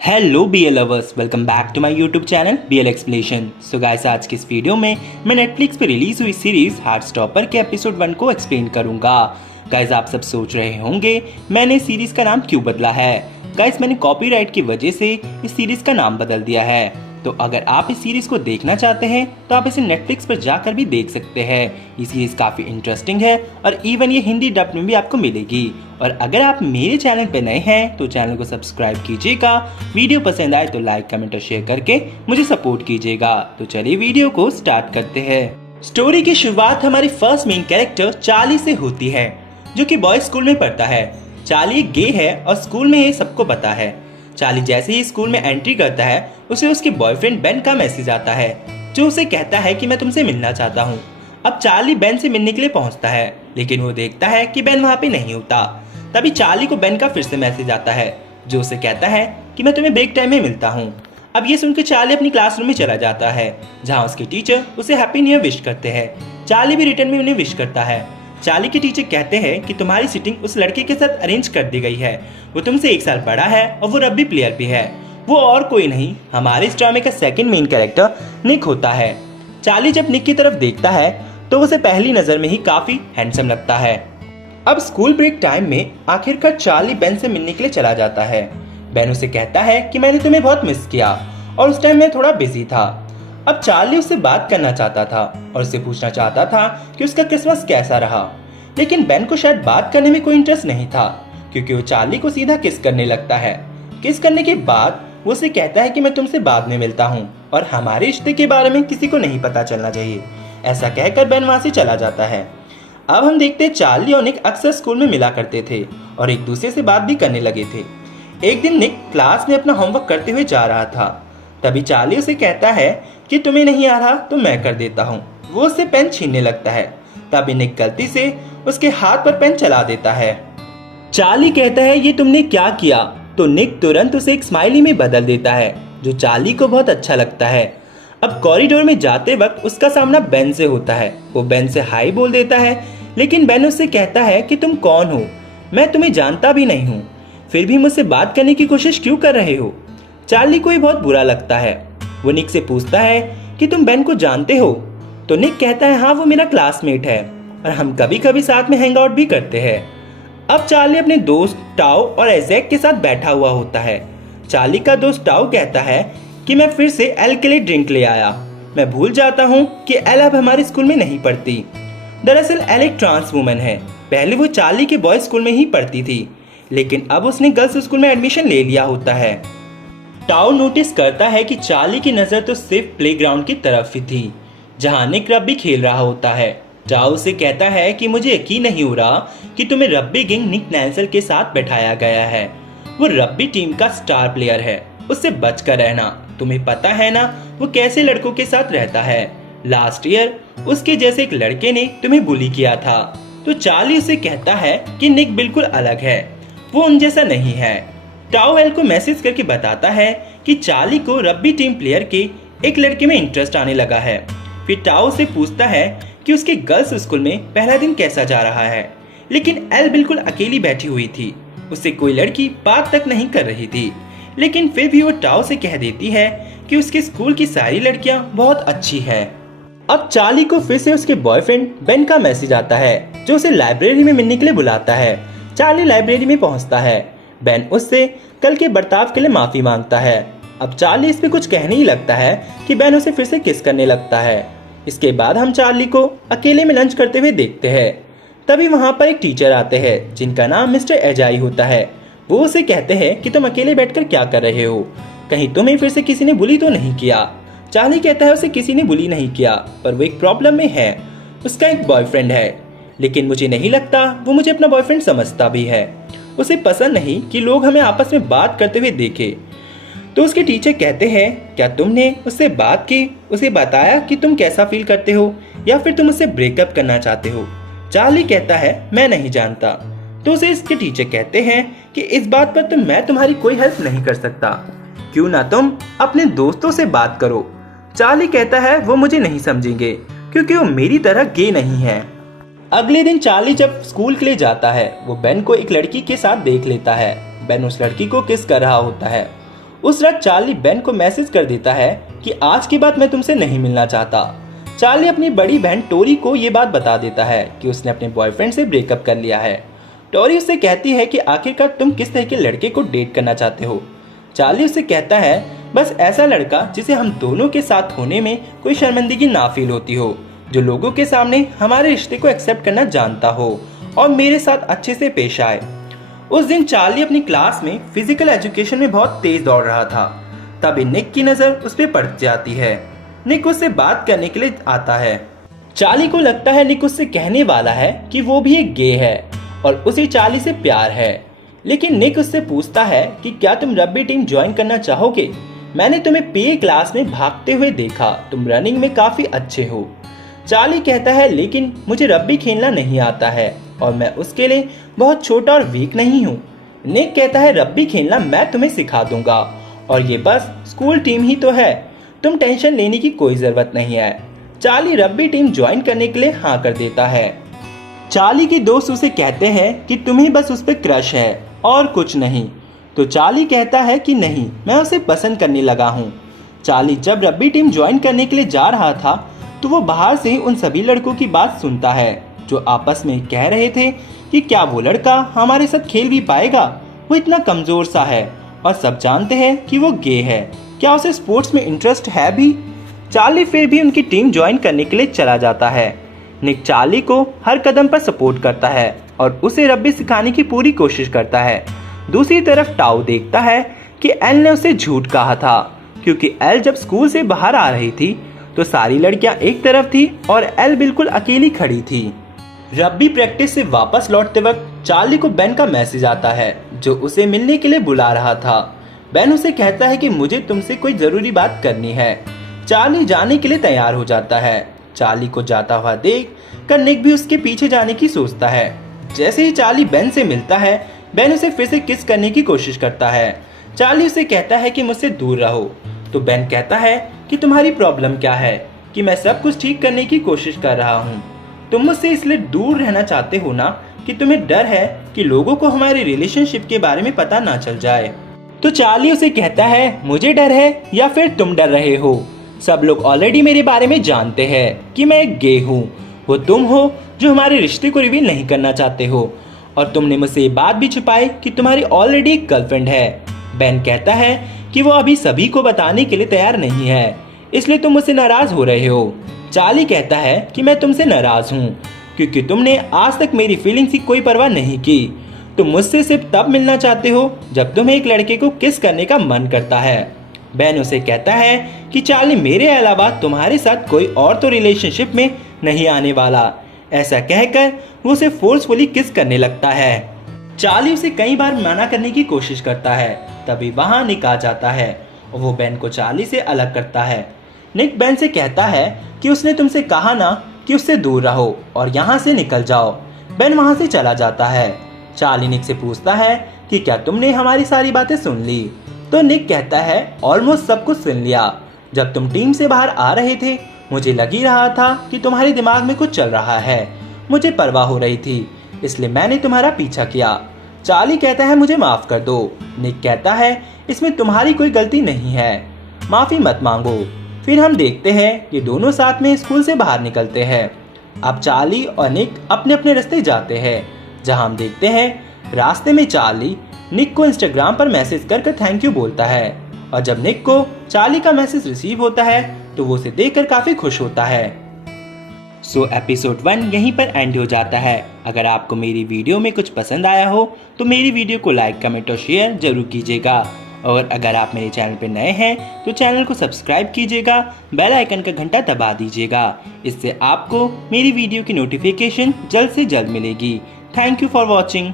Hello BL lovers, welcome back to my YouTube channel BL explanation. So guys, आज के इस video में मैं नेटफ्लिक्स पे रिलीज हुई सीरीज हार्टस्टॉपर के एपिसोड 1 को एक्सप्लेन करूंगा। गाइस, आप सब सोच रहे होंगे मैंने सीरीज का नाम क्यों बदला है। गाइस, मैंने कॉपीराइट की वजह से इस सीरीज का नाम बदल दिया है। तो अगर आप इस सीरीज को देखना चाहते हैं तो आप इसे नेटफ्लिक्स पर जाकर भी देख सकते हैं। ये सीरीज काफी इंटरेस्टिंग है और इवन ये हिंदी डब में भी आपको मिलेगी। और अगर आप मेरे चैनल पे नए हैं तो चैनल को सब्सक्राइब कीजिएगा। वीडियो पसंद आए तो लाइक, कमेंट और शेयर करके मुझे सपोर्ट कीजिएगा। तो चलिए वीडियो को स्टार्ट करते हैं। स्टोरी की शुरुआत हमारी फर्स्ट मेन कैरेक्टर चार्ली से होती है, जो कि बॉयज स्कूल में पढ़ता है। चार्ली गे है और स्कूल में ये सबको पता है। चार्ली जैसे ही स्कूल में एंट्री करता है उसे उसके बॉयफ्रेंड बेन का मैसेज आता है, जो उसे कहता है कि मैं तुमसे मिलना चाहता हूँ। अब चार्ली बेन से मिलने के लिए पहुँचता है, लेकिन वो देखता है कि बेन वहाँ पे नहीं होता। तभी चार्ली को बेन का फिर से मैसेज आता है, जो उसे कहता है कि मैं तुम्हें ब्रेक टाइम में मिलता हूँ। अब ये सुनकर चार्ली अपनी क्लासरूम में चला जाता है, जहाँ उसके टीचर उसे हैप्पी न्यू ईयर विश करते हैं। चार्ली भी रिटर्न में उन्हें विश करता है। चार्ली के टीचर कहते हैं कि तुम्हारी सीटिंग उस लड़के के साथ अरेंज कर दी गई है। वो तुमसे 1 साल बड़ा है और वो रग्बी प्लेयर भी है। वो और कोई नहीं, हमारे इस ड्रामे का सेकंड मेन कैरेक्टर निक होता है। चार्ली जब निक की तरफ देखता है तो उसे पहली नजर में ही काफी हैंडसम लगता है। अब स्कूल ब्रेक टाइम में आखिरकार चार्ली बेन से मिलने के लिए चला जाता है। बेन उसे कहता है कि मैंने तुम्हें बहुत मिस किया और उस टाइम मैं थोड़ा बिजी था। अब चार्ली उससे बात करना चाहता था और उससे पूछना चाहता था कि उसका क्रिसमस कैसा रहा, लेकिन बेन को शायद बात करने में कोई इंटरेस्ट नहीं था, क्योंकि वो चार्ली को सीधा किस करने लगता है। किस करने के बाद वो उसे कहता है कि मैं तुमसे बाद में मिलता हूँ और हमारे रिश्ते के बारे में किसी को नहीं पता चलना चाहिए। ऐसा कहकर बेन वहाँ से चला जाता है। अब हम देखते हैं चार्ली और निक अक्सर स्कूल में मिला करते थे और एक दूसरे से बात भी करने लगे थे। एक दिन निक क्लास में अपना होमवर्क करते हुए जा रहा था। तभी चार्ली उसे कहता है कि तुम्हें नहीं आ रहा तो मैं कर देता हूँ। वो उससे पेन छीनने लगता है। तभी निक गलती से उसके हाथ पर पेन चला देता है। चार्ली कहता है ये तुमने क्या किया, तो निक तुरंत उसे एक स्माइली में बदल देता है, जो चार्ली को बहुत अच्छा लगता है। अब कॉरिडोर में जाते वक्त उसका सामना बेन से होता है। वो बेन से हाई बोल देता है, लेकिन बेन उससे कहता है कि तुम कौन हो, मैं तुम्हें जानता भी नहीं हूँ, फिर भी मुझसे बात करने की कोशिश क्यों कर रहे हो। चार्ली को ये बहुत बुरा लगता है। वो निक से पूछता है कि तुम बेन को जानते हो, तो निक कहता है हाँ, वो मेरा क्लासमेट है और हम कभी कभी साथ में हैंग आउट भी करते हैं। अब चार्ली अपने दोस्त टाओ और एज़ेक के साथ बैठा हुआ होता है। चार्ली का दोस्त टाओ कहता है कि मैं फिर से एल के लिए ड्रिंक ले आया। मैं भूल जाता हूँ कि एल अब हमारे स्कूल में नहीं पढ़ती। दरअसल एल एक ट्रांस वुमन है। पहले वो चार्ली के बॉयज स्कूल में ही पढ़ती थी, लेकिन अब उसने गर्ल्स स्कूल में एडमिशन ले लिया होता है। टाओ नोटिस करता है कि चार्ली की नजर तो सिर्फ प्लेग्राउंड की तरफ ही थी, जहाँ निक रग्बी खेल रहा होता है। टाओ से कहता है कि मुझे यकीन नहीं हो रहा कि तुम्हें रग्बी किंग निक नैल्सन के साथ बैठाया गया है। वो रग्बी टीम का स्टार प्लेयर है, उससे बचकर रहना। तुम्हें पता है ना वो कैसे लड़कों के साथ रहता है। लास्ट ईयर उसके जैसे एक लड़के ने तुम्हें बुली किया था। तो चार्ली उसे कहता है कि निक बिल्कुल अलग है, वो उन जैसा नहीं है। टाओ एल को मैसेज करके बताता है कि चार्ली को रग्बी टीम प्लेयर के एक लड़के में इंटरेस्ट आने लगा है। फिर टाओ से पूछता है कि उसके गर्ल्स स्कूल में पहला दिन कैसा जा रहा है, लेकिन एल बिल्कुल अकेली बैठी हुई थी। उससे कोई लड़की बात तक नहीं कर रही थी, लेकिन फिर भी वो टाओ से कह देती है कि उसके स्कूल की सारी लड़कियां बहुत अच्छी है। अब चार्ली को फिर से उसके बॉयफ्रेंड बेन का मैसेज आता है, जो उसे लाइब्रेरी में मिलने के लिए बुलाता है। चार्ली लाइब्रेरी में पहुंचता है। बेन उससे कल के बर्ताव के लिए माफी मांगता है। अब चार्ली इस पे कुछ कहने ही लगता है कि बेन उसे फिर से किस करने लगता है। इसके बाद हम चार्ली को अकेले में लंच करते हुए देखते हैं। तभी वहाँ पर एक टीचर आते हैं, जिनका नाम मिस्टर एजाई होता है। वो उसे कहते हैं कि तुम अकेले बैठकर क्या कर रहे हो, कहीं तुम्हें फिर से किसी ने बुली तो नहीं किया। चार्ली कहता है उसे किसी ने बुली नहीं किया, पर वो एक प्रॉब्लम में है। उसका एक बॉयफ्रेंड है, लेकिन मुझे नहीं लगता वो मुझे अपना बॉयफ्रेंड समझता भी है। उसे पसंद नहीं कि लोग हमें आपस में बात करते हुए देखे। तो उसके टीचर कहते हैं क्या तुमने उससे बात की, उसे बताया कि तुम कैसा फील करते हो, या फिर तुम उससे ब्रेकअप करना चाहते हो। चार्ली कहता है मैं नहीं जानता। तो उसे इसके टीचर कहते हैं कि इस बात पर मैं तुम्हारी कोई हेल्प नहीं कर सकता, क्यों ना तुम अपने दोस्तों से बात करो। चार्ली कहता है वो मुझे नहीं समझेंगे, क्योंकि वो मेरी तरह गे नहीं है। अगले दिन चार्ली जब स्कूल के लिए जाता है, वो बेन को एक लड़की के साथ देख लेता है। बेन उस लड़की को किस कर रहा होता है उस रात चार्ली बेन को मैसेज कर देता है कि आज के बाद मैं तुमसे नहीं मिलना चाहता। चार्ली अपनी बड़ी बहन टोरी को ये बात बता देता है कि उसने अपने बॉयफ्रेंड से ब्रेकअप कर लिया है। टोरी उससे कहती है कि आखिरकार तुम किस तरह के लड़के को डेट करना चाहते हो। चार्ली उससे कहता है बस ऐसा लड़का जिसे हम दोनों के साथ होने में कोई शर्मिंदगी ना फील होती हो, जो लोगों के सामने हमारे रिश्ते को एक्सेप्ट करना जानता हो और मेरे साथ अच्छे से पेश आए। उस दिन चार्ली अपनी क्लास में फिजिकल एजुकेशन में बहुत तेज दौड़ रहा था। तभी निक की नजर उस पर पड़ जाती है। निक उससे बात करने के लिए आता है। चार्ली को लगता है निक उससे कहने वाला है कि वो भी एक गे है और उसे चार्ली से प्यार है, लेकिन निक उससे पूछता है कि क्या तुम रग्बी टीम ज्वाइन करना चाहोगे? मैंने तुम्हें पीए क्लास में भागते हुए देखा, तुम रनिंग में काफी अच्छे हो। चार्ली कहता है लेकिन मुझे रग्बी खेलना नहीं आता है और मैं उसके लिए बहुत छोटा और वीक नहीं हूँ। निक कहता है रग्बी खेलना मैं तुम्हें सिखा दूंगा और ये बस स्कूल टीम ही तो है, तुम टेंशन लेने की कोई जरूरत नहीं है। चार्ली रग्बी टीम ज्वाइन करने के लिए हाँ कर देता है। चार्ली के दोस्त उसे कहते हैं कि तुम्हें बस उस पर क्रश है और कुछ नहीं, तो चार्ली कहता है कि नहीं, मैं उसे पसंद करने लगा हूँ। चार्ली जब रग्बी टीम ज्वाइन करने के लिए जा रहा था तो वो बाहर से उन सभी लड़कों की बात सुनता है जो आपस में कह रहे थे कि क्या वो लड़का हमारे साथ खेल भी पाएगा, वो इतना कमजोर सा है और सब जानते हैं कि वो गे है, क्या उसे स्पोर्ट्स में इंटरेस्ट है भी। चार्ली फिर भी उनकी टीम ज्वाइन करने के लिए चला जाता है। निक चार्ली को हर कदम पर सपोर्ट करता है और उसे रग्बी सिखाने की पूरी कोशिश करता है। दूसरी तरफ टाओ देखता है कि एल ने उसे झूठ कहा था, क्योंकि एल जब स्कूल से बाहर आ रही थी तो सारी लड़कियां एक तरफ थी और एल बिल्कुल अकेली खड़ी थी। रग्बी प्रैक्टिस से वापस लौटते वक्त चार्ली को बेन का मैसेज आता है जो उसे मिलने के लिए बुला रहा था। बेन उसे कहता है कि मुझे तुमसे कोई जरूरी बात करनी है। चार्ली जाने के लिए तैयार हो जाता है। चार्ली को जाता हुआ देख कर निक भी उसके पीछे जाने की सोचता है। जैसे ही चार्ली बेन से मिलता है, बेन उसे फिर से किस करने की कोशिश करता है। चार्ली उसे कहता है कि मुझसे दूर रहो, तो बेन कहता है कि तुम्हारी प्रॉब्लम क्या है कि मैं सब कुछ ठीक करने की कोशिश कर रहा हूँ। तुम मुझसे इसलिए दूर रहना चाहते हो ना कि तुम्हें डर है कि लोगों को हमारे रिलेशनशिप के बारे में पता ना चल जाए। तो चार्ली उसे कहता है मुझे डर है या फिर तुम डर रहे हो, सब लोग ऑलरेडी मेरे बारे में जानते हैं कि मैं एक गे हूँ। वो तुम हो जो हमारे रिश्ते को रिवील नहीं करना चाहते हो और तुमने मुझसे ये बात भी छुपाई कि तुम्हारी ऑलरेडी एक गर्लफ्रेंड है। बेन कहता है कि वो अभी सभी को बताने के लिए तैयार नहीं है, इसलिए तुम मुझसे नाराज हो रहे हो। चार्ली कहता है कि मैं तुमसे नाराज हूँ क्योंकि तुमने आज तक मेरी फीलिंग्स की कोई परवाह नहीं की। तुम मुझसे सिर्फ तब मिलना चाहते हो जब तुम्हें एक लड़के को किस करने का मन करता है। बेन उसे कहता है कि चार्ली मेरे अलावा तुम्हारे साथ कोई और तो रिलेशनशिप में नहीं आने वाला। ऐसा कहकर वो उसे फोर्सफुली किस करने लगता है। चार्ली उसे कई बार मना करने की कोशिश करता है, तभी वहां निक आ जाता है और वो बेन को चार्ली से अलग करता है। निक बेन से कहता है कि उसने तुमसे कहा ना कि उससे दूर रहो और यहाँ से निकल जाओ। बेन वहां से चला जाता है। चार्ली निक से पूछता है कि क्या तुमने हमारी सारी बातें सुन ली? तो निक कहता है ऑलमोस्ट सब कुछ सुन लिया। जब तुम टीम से बाहर आ रहे थे मुझे लग ही रहा था कि तुम्हारे दिमाग में कुछ चल रहा है। मुझे परवाह हो रही थी, इसलिए मैंने तुम्हारा पीछा किया। चार्ली कहता है मुझे माफ कर दो। निक कहता है इसमें तुम्हारी कोई गलती नहीं है, माफी मत मांगो। फिर हम देखते हैं कि दोनों साथ में स्कूल से बाहर निकलते हैं। अब चार्ली और निक अपने अपने रास्ते जाते हैं, जहां हम देखते हैं रास्ते में चार्ली निक को इंस्टाग्राम पर मैसेज कर थैंक यू बोलता है और जब निक को चार्ली का मैसेज रिसीव होता है तो वो उसे देखकर काफी खुश होता है। सो एपिसोड 1 यहीं पर एंड हो जाता है। अगर आपको मेरी वीडियो में कुछ पसंद आया हो तो मेरी वीडियो को लाइक, कमेंट और शेयर जरूर कीजिएगा और अगर आप मेरे चैनल पर नए हैं तो चैनल को सब्सक्राइब कीजिएगा, बेल आइकन का घंटा दबा दीजिएगा। इससे आपको मेरी वीडियो की नोटिफिकेशन जल्द से जल्द मिलेगी। Thank you for watching.